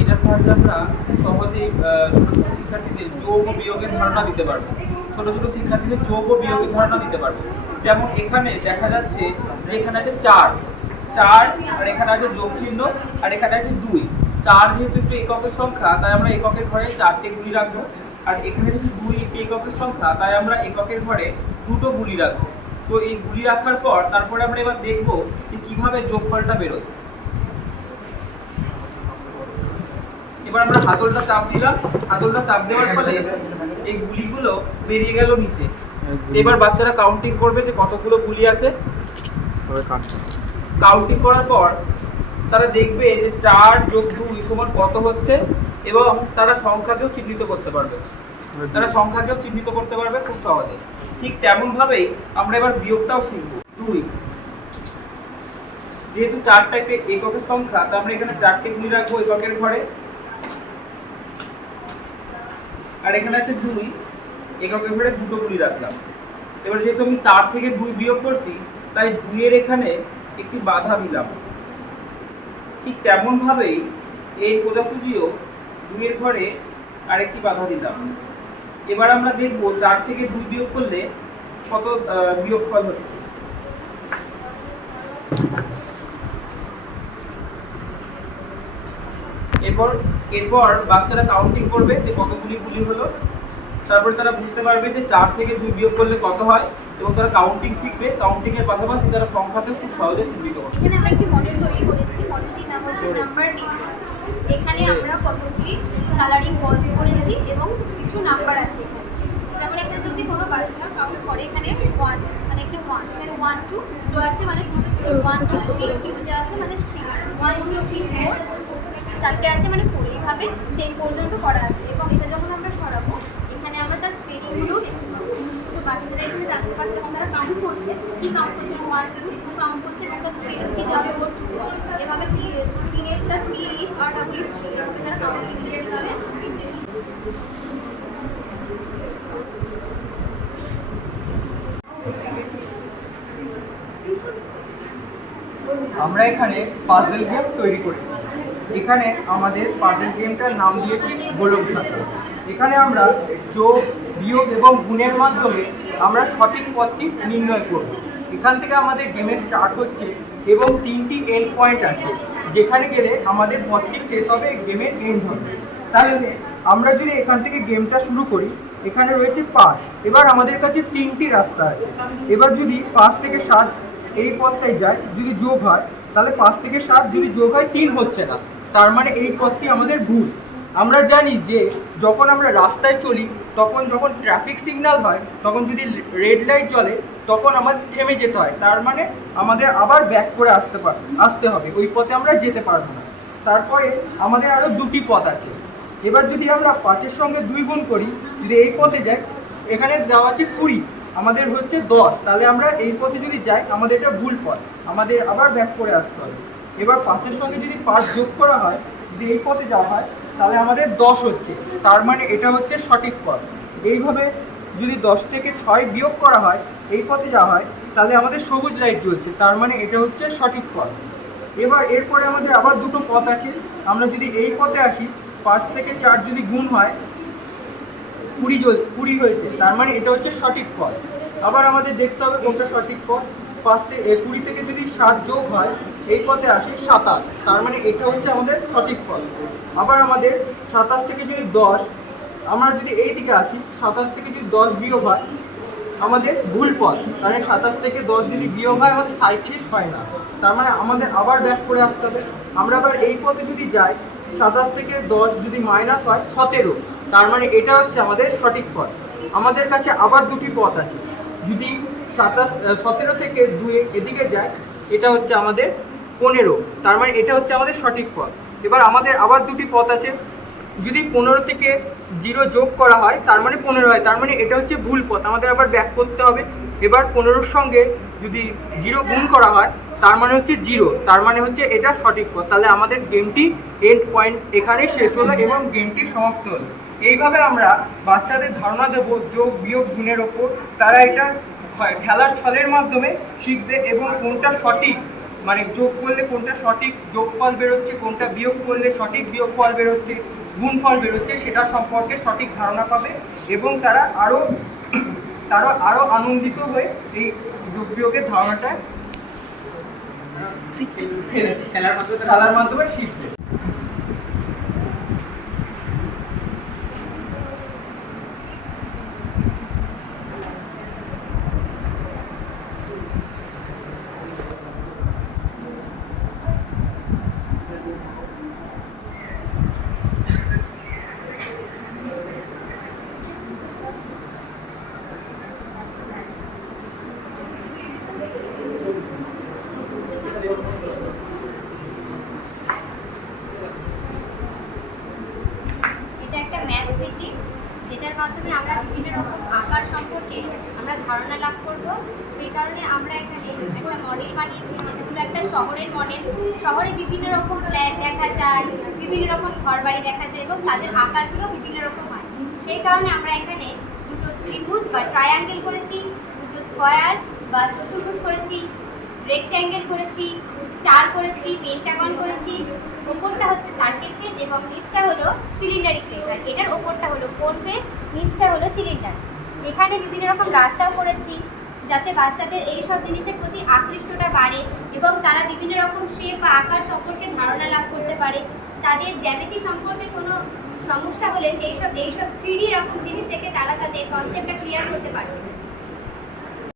এটার সাহায্যে আমরা সহজেই ছোট ছোট শিক্ষার্থীদের যোগ ও বিয়োগের ধারণা দিতে পারব। ছোট ছোট শিক্ষার্থীদের যোগ ও বিয়োগের ধারণা দিতে পারব। যেমন এখানে দেখা যাচ্ছে যে এখানে আছে চার। চার, আর এখানে আছে যোগ চিহ্ন আর এখানে আছে দুই। চার যেহেতু একটু এককের সংখ্যা, তাই আমরা এককের ঘরে চারটে গুলি রাখব। আর এখানে যেহেতু দুই একটি এককের সংখ্যা, তাই আমরা এককের ঘরে দুটো গুলি রাখব। তো এই গুলি রাখার পর তারপরে আমরা এবার দেখব যে কীভাবে যোগফলটা বেরোয়। এবার আমরা হাতলটা চাপ দিলাম। হাতলটা চাপ দেওয়ার ফলে এই গুলিগুলো বেরিয়ে গেল নিচে। এবার বাচ্চারা কাউন্টিং করবে যে কতগুলো গুলি আছে। কাউন্টিং করার পর তারা দেখবে যে চার যোগ দুই সমান কত হচ্ছে এবং তারা সংখ্যাকেও চিহ্নিত করতে পারবে। তারা সংখ্যাকেও চিহ্নিত করতে পারবে খুব সহজে। ঠিক তেমন ভাবেই আমরা এবার বিয়োগটাও শিখব। দুই। যেহেতু চারটা একটা এককের সংখ্যা, তো আমরা এখানে চারটে গুলি রাখব এককের ঘরে। আর এখানে আছে দুই। এককের ঘরে দুটো গুলি রাখলাম। এবার যেহেতু আমি চার থেকে দুই বিয়োগ করছি, তাই দুইয়ের এখানে একটি বাধা দিলাম। ঠিক তেমন ভাবেই এই সোজাসুজিও দুইয়ের ঘরে আরেকটি বাধা দিলাম। এবার আমরা দেখব চার থেকে দুই বিয়োগ করলে কত আহ, বিয়োগফল হচ্ছে? এরপর এরপর বাচ্চারা কাউন্টিং করবে যে কতগুলি গুলি হলো। তারপরে তারা বুঝতে পারবে যে চার থেকে দুই বিয়োগ করলে কত হয় এবং তারা কাউন্টিং শিখবে। কাউন্টিং এর পাশাপাশি তারা সংখ্যাতে খুব সহজে চিহ্নিত করবে। এখানে আমরা এখানে আমরা কতগুলি কালারিং বলস করেছি এবং কিছু নাম্বার আছে এখানে। যেমন এখানে যদি কোনো বাচ্চা কাউন্ট করে, এখানে ওয়ান মানে এখানে ওয়ান এখানে ওয়ান টু দুটো আছে মানে টু ওয়ান টু থ্রি তিনটে আছে মানে three one two three four চারটে আছে মানে ফোর এইভাবে টেন পর্যন্ত করা আছে। এবং এটা যখন আমরা সরাবো, এখানে আমরা তার স্পেলিংগুলোও দেখতে পাবো। তো বাচ্চারা এখানে জানতে পারছে যখন তারা কাউন্ট করছে, কি কাউন্ট করছে ওয়ান টু টু কাউন্ট করছে এবং তার স্পেলিং কি ডাব্লিউ টু এভাবে কি তিনেরটা তিরিশ আর ডাব্লিউ থ্রি এভাবে তারা কাউন্টিং শিখবে। আমরা এখানে পাজেল গেম তৈরি করেছি। এখানে আমাদের পাজেল গেমটার নাম দিয়েছি গোলক ধাঁধা এখানে আমরা যোগ, বিয়োগ এবং গুণের মাধ্যমে আমরা সঠিক পথটি নির্ণয় করব। এখান থেকে আমাদের গেমের স্টার্ট হচ্ছে এবং তিনটি এন্ড পয়েন্ট আছে। যেখানে গেলে আমাদের পথটি শেষ হবে গেমের এন্ড হবে। তাহলে আমরা যদি এখান থেকে গেমটা শুরু করি, এখানে রয়েছে পাঁচ। এবার আমাদের কাছে তিনটি রাস্তা আছে। এবার যদি পাঁচ থেকে সাত এই পথটাই যায় যদি যোগ হয়, তাহলে পাঁচ থেকে সাত যদি যোগ হয়, তিন হচ্ছে না। তার মানে এই পথটি আমাদের ভুল। আমরা জানি যে যখন আমরা রাস্তায় চলি, তখন যখন ট্রাফিক সিগন্যাল হয়, তখন যদি রেড লাইট জ্বলে, তখন আমাদের থেমে যেতে হয়। তার মানে আমাদের আবার ব্যাক করে আসতে পার আসতে হবে। ওই পথে আমরা যেতে পারব না। তারপরে আমাদের আরও দুটি পথ আছে। এবার যদি আমরা পাঁচের সঙ্গে দুই গুণ করি, যদি এই পথে যাই, এখানে দেওয়া আছে কুড়ি। আমাদের হচ্ছে দশ। তাহলে আমরা এই পথে যদি যাই, আমাদের এটা ভুল পথ। আমাদের আবার ব্যাক করে আসতে হবে। এবার পাঁচের সঙ্গে যদি পাঁচ যোগ করা হয়, যদি এই পথে যাওয়া হয়, তাহলে আমাদের দশ হচ্ছে। তার মানে এটা হচ্ছে সঠিক পথ। এইভাবে যদি দশ থেকে ছয় বিয়োগ করা হয়, এই পথে যাওয়া হয়, তাহলে আমাদের সবুজ লাইট জ্বলছে। তার মানে এটা হচ্ছে সঠিক পথ। এবার এরপরে আমাদের আবার দুটো পথ আছে। আমরা যদি এই পথে আসি, পাঁচ থেকে চার যদি গুণ হয় কুড়ি কুড়ি হয়েছে। তার মানে এটা হচ্ছে সঠিক পথ। আবার আমাদের দেখতে হবে কোনটা সঠিক পথ। পাঁচ থেকে কুড়ি থেকে যদি সাত যোগ হয়, এই পথে আসে সাতাশ। তার মানে এটা হচ্ছে আমাদের সঠিক পথ। আবার আমাদের সাতাশ থেকে যদি দশ, আমরা যদি এই দিকে আসি, সাতাশ থেকে যদি দশ বিয়োগ হয়, আমাদের ভুল পথ। কারণ সাতাশ থেকে দশ যদি বিয়োগ হয়, আমাদের সাঁত্রিশ হয় না। তার মানে আমাদের আবার ব্যাক করে আসতে হবে। আমরা আবার এই পথে যদি যাই, সাতাশ থেকে দশ যদি মাইনাস হয়, সতেরো। তার মানে এটা হচ্ছে আমাদের সঠিক পথ। আমাদের কাছে আবার দুটি পথ আছে। যদি সাতাশ সতেরো থেকে দুই এদিকে যায়, এটা হচ্ছে আমাদের পনেরো। তার মানে এটা হচ্ছে আমাদের সঠিক পথ। এবার আমাদের আবার দুটি পথ আছে। যদি পনেরো থেকে জিরো যোগ করা হয়, তার মানে পনেরো হয়। তার মানে এটা হচ্ছে ভুল পথ। আমাদের আবার ব্যাক করতে হবে। এবার পনেরোর সঙ্গে যদি জিরো গুণ করা হয়, তার মানে হচ্ছে জিরো। তার মানে হচ্ছে এটা সঠিক পথ। তাহলে আমাদের গেমটি এন্ড পয়েন্ট এখানেই শেষ হলো এবং গেমটি সমাপ্ত হলো। এইভাবে আমরা বাচ্চাদের ধারণা দেবো যোগ বিয়োগ গুণের ওপর। তারা এটা খেলার ছলের মাধ্যমে শিখবে এবং কোনটা সঠিক মানে যোগ করলে কোনটা সঠিক যোগফল বেরোচ্ছে কোনটা বিয়োগ করলে সঠিক বিয়োগফল বেরোচ্ছে গুণফল বেরোচ্ছে সেটা সম্পর্কে সঠিক ধারণা পাবে এবং তারা আরও তারা আরও আনন্দিত হয়ে এই যোগ বিয়োগের ধারণাটা খেলার মাধ্যমে খেলার মাধ্যমে শিখবে। একটা ম্যাথ সিটি, যেটার মাধ্যমে আমরা বিভিন্ন রকম আকার সম্পর্কে আমরা ধারণা লাভ করব। সেই কারণে আমরা এখানে একটা মডেল বানিয়েছি, যেটা একটা শহরের মডেল শহরে বিভিন্ন রকম ফ্ল্যাট দেখা যায়, বিভিন্ন রকম ঘরবাড়ি দেখা যায় এবং তাদের আকারগুলো বিভিন্ন রকম হয়। সেই কারণে আমরা এখানে দুটো ত্রিভুজ বা ট্রায়াঙ্গেল করেছি, দুটো স্কোয়ার বা চতুর্ভুজ করেছি রেক্ট্যাঙ্গেল করেছি স্টার করেছি পেন্টাগন করেছি। ওপরটা হচ্ছে সার্কেল ফেস এবং নিচটা হলো সিলিন্ডারিক ফেস আর এটার ওপরটা হলো কোন ফেস নিচটা হলো সিলিন্ডার এখানে বিভিন্ন রকম রাস্তাও করেছি, যাতে বাচ্চাদের এই সব জিনিসের প্রতি আকৃষ্টটা বাড়ে এবং তারা বিভিন্ন রকম শেপ বা আকার সম্পর্কে ধারণা লাভ করতে পারে। তাদের জ্যামিতি সম্পর্কে কোনো সমস্যা হলে সেই সব এইসব থ্রি রকম জিনিস দেখে তারা তাদের কনসেপ্টটা ক্লিয়ার করতে পারে